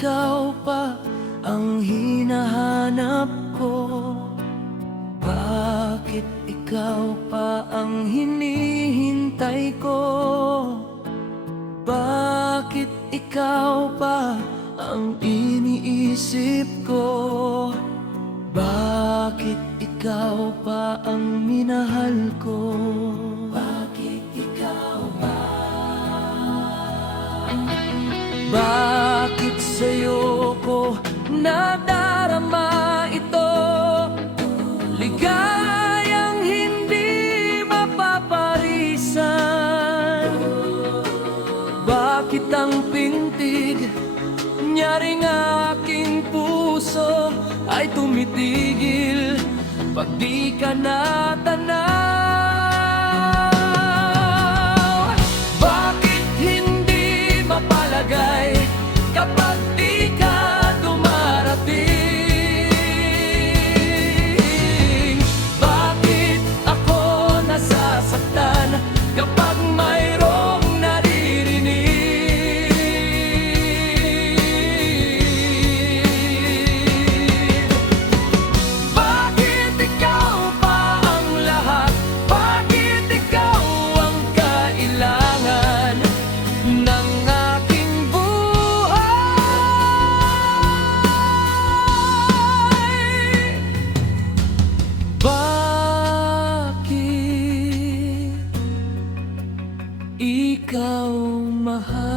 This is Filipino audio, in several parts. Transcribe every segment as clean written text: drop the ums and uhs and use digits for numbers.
ikaw pa ang hinahanap ko? Bakit ikaw pa ang hinihintay ko? Bakit ikaw pa ang iniisip ko? Bakit ikaw pa ang minahal ko? Bakit ikaw pa? Bakit sa'yo ko nadarama ito? Ligayang hindi mapaparisan. Bakit ang pintig nyaring aking puso ay tumitigil pag di ka natanaw? Bakit hindi mapalagay kapag di ka dumarating? Bakit ako nasasaktan kapag mayroong naririnig? Bakit ikaw pa ang lahat? Bakit ikaw ang kailangan ng aking buhay? Bakit ikaw mahal?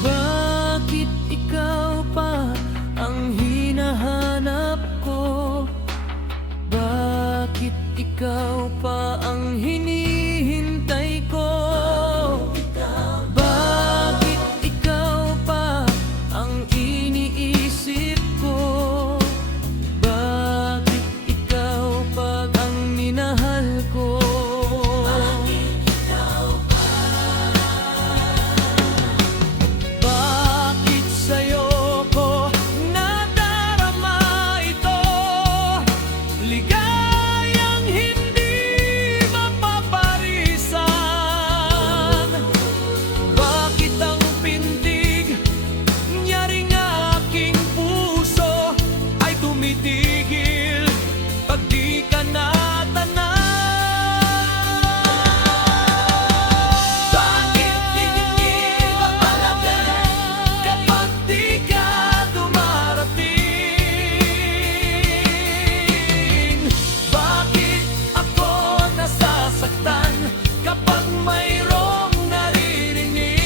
Bakit ikaw pa ang hinahanap ko? Bakit ikaw pa ang hinihintay ko? Bakit ikaw pa ang iniisip ko? Bakit ikaw pa ang minahal ko? Bakit sa'yo ko nadarama ito? Ligayang hindi mapaparisan. Bakit ang pintig nyaring aking puso ay tumitigil pag di ka natanaw? Bakit hindi mapalagay kapag di ka dumarating? Bakit ako nasasaktan kapag mayroong naririnig?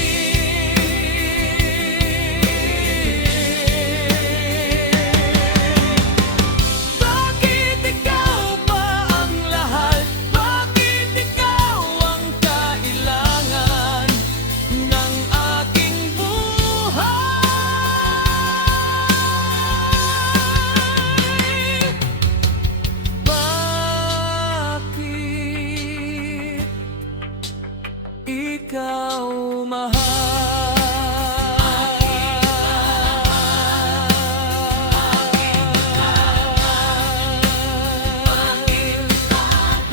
Bakit ikaw pa ang lahat? Bakit ikaw ang kailangan ng aking buhay? Bakit ikaw mahal?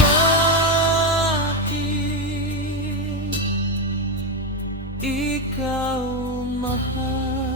Bakit ikaw mahal?